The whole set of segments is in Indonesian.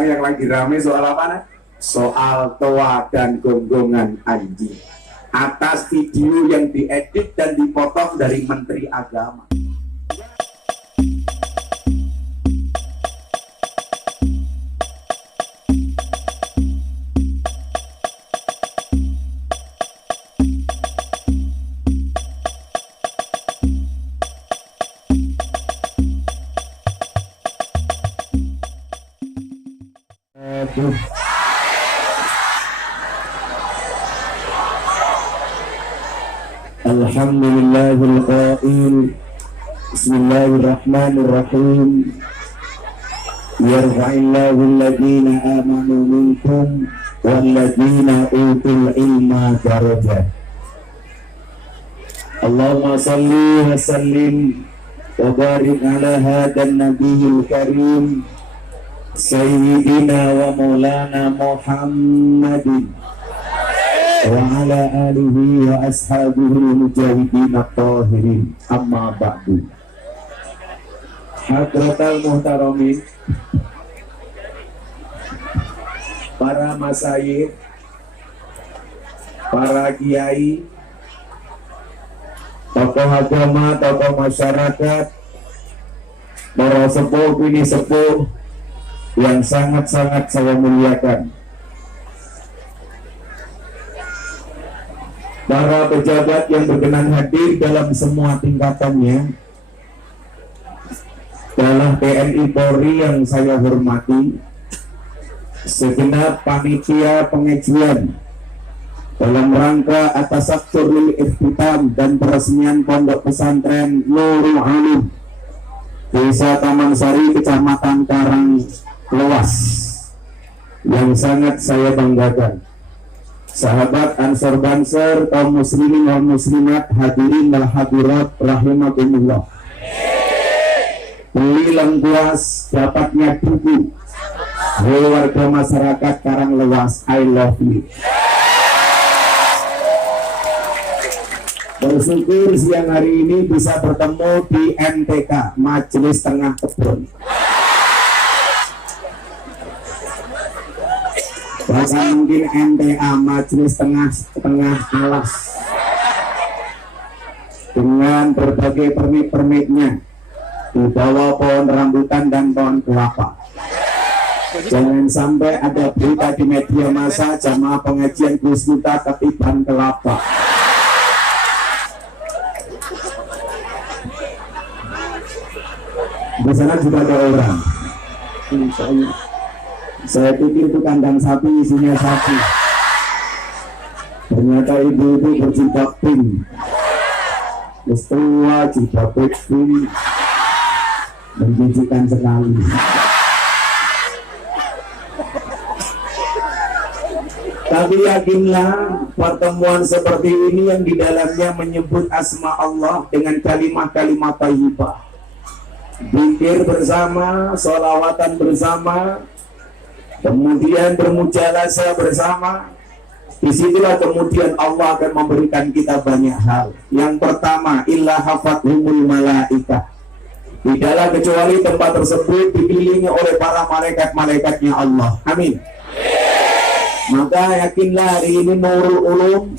Yang lagi rame soal apa nih? Soal toa dan gonggongan anjing atas video yang diedit dan dipotong dari Menteri Agama. Alhamdulillahil qail Bismillahirrahmanirrahim Yarfa'illahu alladhina amanu minkum walladhina utul ilma darajat. Allahumma salli wa sallim wa barik ala hadan nabiyil karim Sayyidina wa maulana Muhammadin wa ala alihi wa ashabihi mujahidin at-tahirin, amma ba'du. Hadratal muhtaramin, para masyayikh, para kiai, tokoh agama, tokoh masyarakat, para sepuh bini sepuh yang sangat-sangat saya muliakan, para pejabat yang berkenan hadir dalam semua tingkatannya, dalam TNI Polri yang saya hormati, segenap panitia pengajian dalam rangka atas akturul iftitam dan peresmian pondok pesantren Nurul Alim Desa Taman Sari, Kecamatan Karanglewas, yang sangat saya banggakan. Sahabat Ansor Banser, kaum muslimin wal muslimat, hadirin wal hadirat rahimakumullah. Beli lengkuas, dapatnya buku. Hei warga masyarakat Karanglewas, I love you. Bersyukur siang hari ini bisa bertemu di MTK, Majelis Tengah Kebun. Bahkan mungkin MTA, Majelis Tengah Alas, dengan berbagai permit-permitnya di bawah pohon rambutan dan pohon kelapa. Jangan sampai ada berita di media massa jamaah pengajian Gus Miftah ketiban kelapa. Di sana juga ada orang. Saya pikir itu kandang sapi, isinya sapi. Ternyata ibu-ibu berjilbab pink, tua jilbab pink, menjijikan sekali. Tapi yakinlah, pertemuan seperti ini yang di dalamnya menyebut asma Allah dengan kalimat-kalimat thayyibah, zikir bersama, sholawatan bersama, kemudian bermujalasah bersama. Disitulah kemudian Allah akan memberikan kita banyak hal. Yang pertama, illa hafathumul malaikah, tidaklah kecuali tempat tersebut dikelilingi oleh para malaikat-malaikatnya Allah. Amin. Maka yakinlah hari ini Nurul Ulum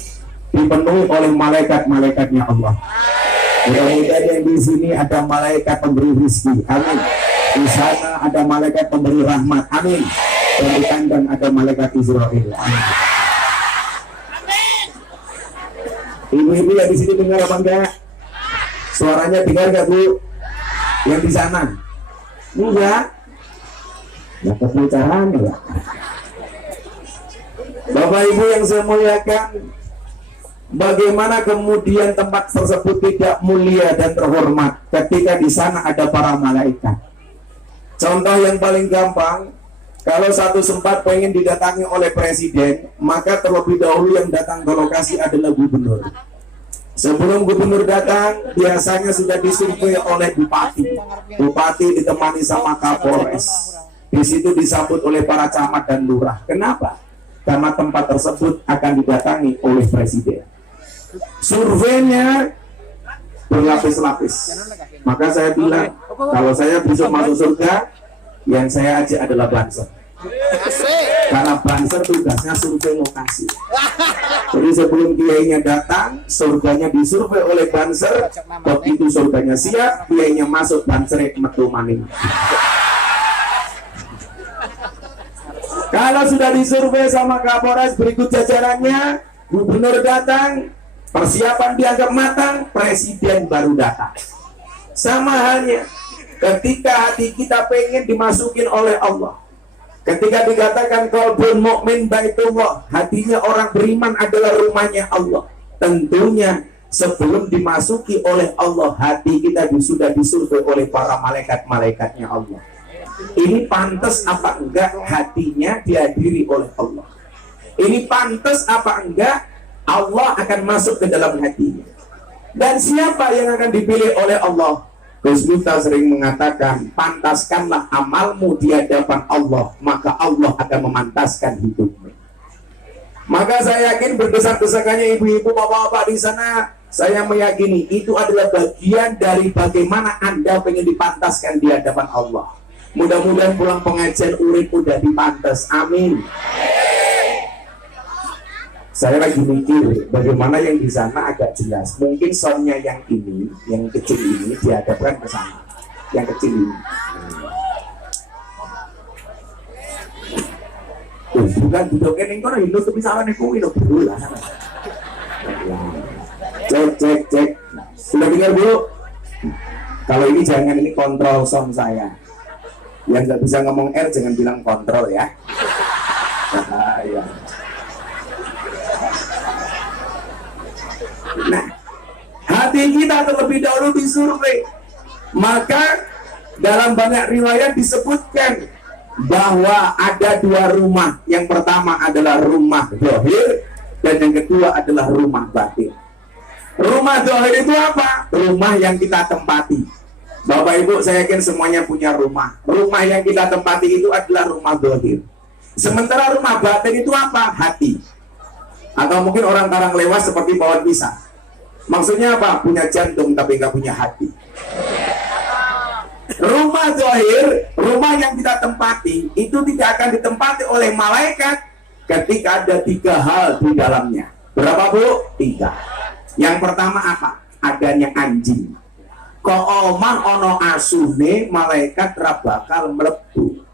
dipenuhi oleh malaikat-malaikatnya Allah. Mudah-mudahan yang di sini ada malaikat pemberi rezeki. Amin. Di sana ada malaikat pemberi rahmat. Amin. Dan di kandang ada malaikat Israel. Amin. Ibu-ibu yang di sini dengar apa enggak? Suaranya dengar enggak, Bu? Yang di sana? Enggak. Ya kepucaran ya. Bapak Ibu yang saya muliakan, bagaimana kemudian tempat tersebut tidak mulia dan terhormat ketika di sana ada para malaikat? Contoh yang paling gampang, kalau satu sempat pengen didatangi oleh presiden, maka terlebih dahulu yang datang ke lokasi adalah gubernur. Sebelum gubernur datang, biasanya sudah disurvei oleh bupati. Bupati ditemani sama Kapolres. Di situ disambut oleh para camat dan lurah. Kenapa? Karena tempat tersebut akan didatangi oleh presiden. Surveinya berlapis-lapis. Maka saya bilang, kalau saya besok masuk surga, yang saya ajak adalah banser. Karena Banser tugasnya survei lokasi. Jadi sebelum kiainya datang, surganya disurvei oleh Banser. Begitu surganya siap, kiainya masuk, Banser metu maning. Kalau sudah disurvei sama Kapolres, berikut jajarannya, gubernur datang, persiapan dianggap matang, presiden baru datang. Sama halnya, ketika hati kita pengen dimasukin oleh Allah, ketika dikatakan qalbun mukmin baitullah, hatinya orang beriman adalah rumahnya Allah. Tentunya sebelum dimasuki oleh Allah, hati kita sudah disurvei oleh para malaikat-malaikatnya Allah. Ini pantas apa enggak hatinya dihadiri oleh Allah? Ini pantas apa enggak Allah akan masuk ke dalam hatinya? Dan siapa yang akan dipilih oleh Allah? Gus Miftah sering mengatakan, pantaskanlah amalmu di hadapan Allah, maka Allah akan memantaskan hidupmu. Maka saya yakin berdesak-desakannya ibu-ibu, bapak-bapak di sana, saya meyakini itu adalah bagian dari bagaimana Anda pengen dipantaskan di hadapan Allah. Mudah-mudahan pulang pengajian urip udah dipantas. Amin. Saya lagi mikir bagaimana yang di sana agak jelas. Mungkin soundnya yang ini, yang kecil ini dihadapkan ke sana. Yang kecil ini. Bukan duduknya nih, kok Hindu tapi sama nih kuwi loh dulu lah. Cek. Sudah dengar Bu? Kalau ini jangan, ini kontrol sound saya. Yang nggak bisa ngomong R jangan bilang kontrol ya. Ya. Nah, hati kita terlebih dahulu disurvei. Maka dalam banyak riwayat disebutkan bahwa ada dua rumah. Yang pertama adalah rumah zahir dan yang kedua adalah rumah batin. Rumah zahir itu apa? Rumah yang kita tempati. Bapak Ibu, saya yakin semuanya punya rumah. Rumah yang kita tempati itu adalah rumah zahir. Sementara rumah batin itu apa? Hati. Atau mungkin orang Karang Lewas seperti pohon pisang. Maksudnya apa? Punya jantung tapi nggak punya hati. Rumah zahir, rumah yang kita tempati itu tidak akan ditempati oleh malaikat ketika ada tiga hal di dalamnya. Berapa Bu? 3. Yang pertama apa? Adanya anjing. Kok omah ono asune, malaikat ra bakal mlebu.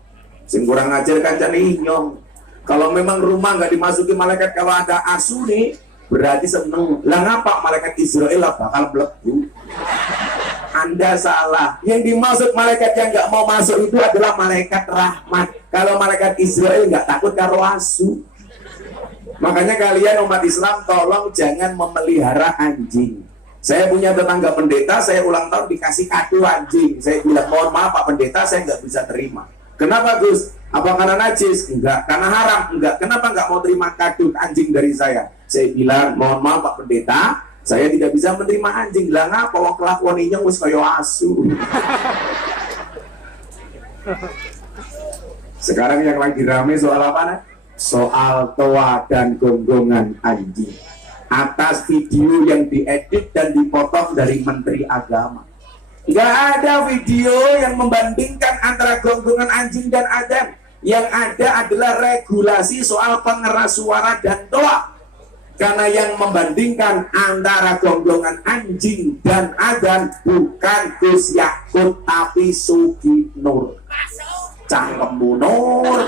Sing kurang ajar kancane inyong. Kalau memang rumah nggak dimasuki malaikat kalau ada asune, berarti seneng. Lah ngapa malaikat Israel lah bakal mlebu? Anda salah. Yang dimaksud malaikat yang nggak mau masuk itu adalah malaikat rahmat. Kalau malaikat Israel nggak takut karo asu. Makanya kalian umat Islam tolong jangan memelihara anjing. Saya punya tetangga pendeta, saya ulang tahun dikasih kado anjing. Saya bilang, mohon maaf Pak Pendeta, saya nggak bisa terima. Kenapa Gus? Apa karena najis? Enggak. Karena haram? Enggak. Kenapa nggak mau terima kado anjing dari saya? Saya bilang, mohon maaf Pak Pendeta, saya tidak bisa menerima anjing. Lah ngapa wong kelakuan inyong wis kaya asu. Sekarang yang lagi rame soal apa nih? Soal toa dan gonggongan anjing. Atas video yang diedit dan dipotong dari Menteri Agama. Nggak ada video yang membandingkan antara gonggongan anjing dan adzan. Yang ada adalah regulasi soal pengeras suara dan toa. Karena yang membandingkan antara gonggongan anjing dan adzan bukan Gus Yakut tapi Sugi Nur. Cangkemmu Nur.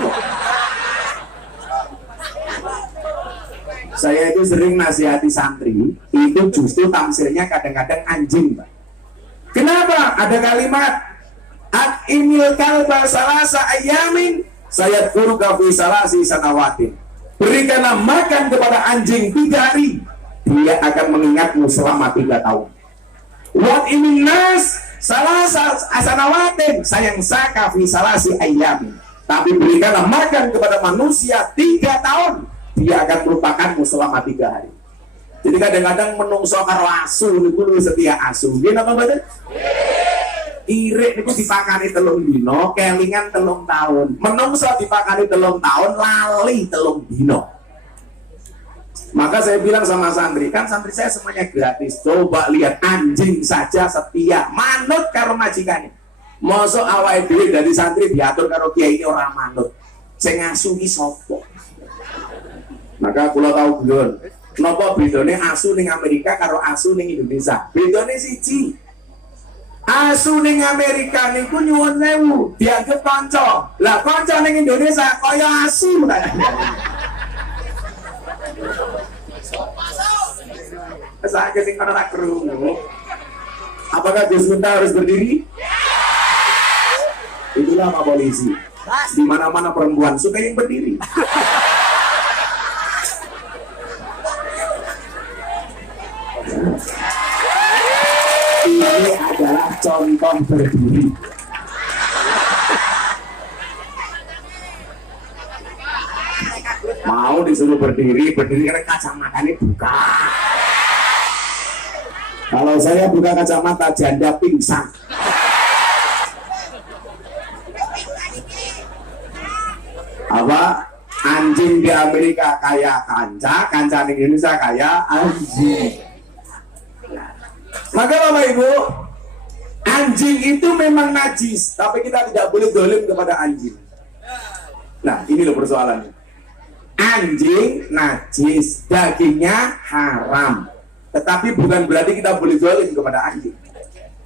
Saya itu sering nasihati santri, itu justru tamsilnya kadang-kadang anjing, Pak. Kenapa? Ada kalimat At-imil kalba salasa ayamin sayat guru kafi salasi sanawatin. Berikanlah makan kepada anjing 3 hari, dia akan mengingatmu selama 3 tahun. Wat imin nas salasa asanawatin sayang saka fi salasi ayamin. Tapi berikanlah makan kepada manusia 3 tahun, dia akan melupakanmu selama 3 hari. Jadi kadang-kadang menungso karo asu niku luwih setia asu. Nggih napa mboten? Irik niku dipakani 3 dina, kelingan 3 tahun. Menungso dipakani 3 tahun, lali 3 dina. Maka saya bilang sama santri, kan santri saya semuanya gratis. Coba lihat anjing saja setia, manut karo majikane. Mosok awake dhewe dari santri diatur karo kiai ini ora manut. sing asu ki sapa. Maka kula tahu belum, napa bedane asu ning Amerika karo asu ning Indonesia? Bedane siji. Asu ning Amerika niku nyuwun sewu, dianggep kanca. Lah kanca ning Indonesia kaya asu. Saya sing ora krungu. Apakah Gus Miftah harus berdiri? Itulah Pak Polisi. Di mana-mana perempuan suka yang berdiri. Ini adalah contoh berdiri. Mau disuruh berdiri karena kacamatanya buka. Kalau saya buka kacamata janda pingsan. Apa? Anjing di Amerika kayak kanca di Indonesia kayak anjing. Maka Bapak Ibu, anjing itu memang najis, tapi kita tidak boleh dolim kepada anjing. Nah, ini loh persoalannya. Anjing najis, dagingnya haram. Tetapi bukan berarti kita boleh dolim kepada anjing.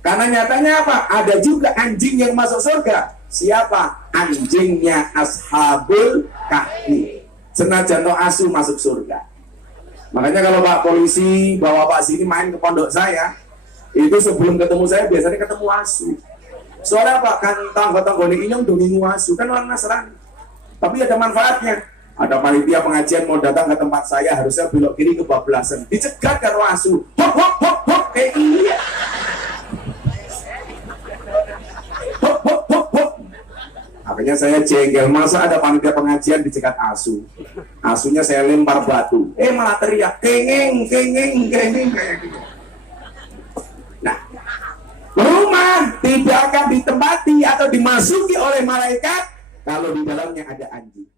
Karena nyatanya apa? Ada juga anjing yang masuk surga. Siapa? Anjingnya Ashabul Kahfi. Senajan asu masuk surga. Makanya kalau Pak Polisi bawa Pak sini main ke pondok saya, itu sebelum ketemu saya biasanya ketemu asu. Soalnya Pak kan tangga-tangga ini inyong dongeng asu, kan orang Nasrani. Tapi ada manfaatnya. Ada panitia pengajian mau datang ke tempat saya, harusnya belok kiri kebablasan. Dicegat karo asu. Hop hop hop hop kayak iya. Hop hop hop hop. Akhirnya saya jengkel, masa ada panitia pengajian dicegat asu. Asunya saya lempar batu. Malah teriak kengeng kengeng kengeng kayak gitu. Nah, rumah tidak akan ditempati atau dimasuki oleh malaikat kalau di dalamnya ada anjing.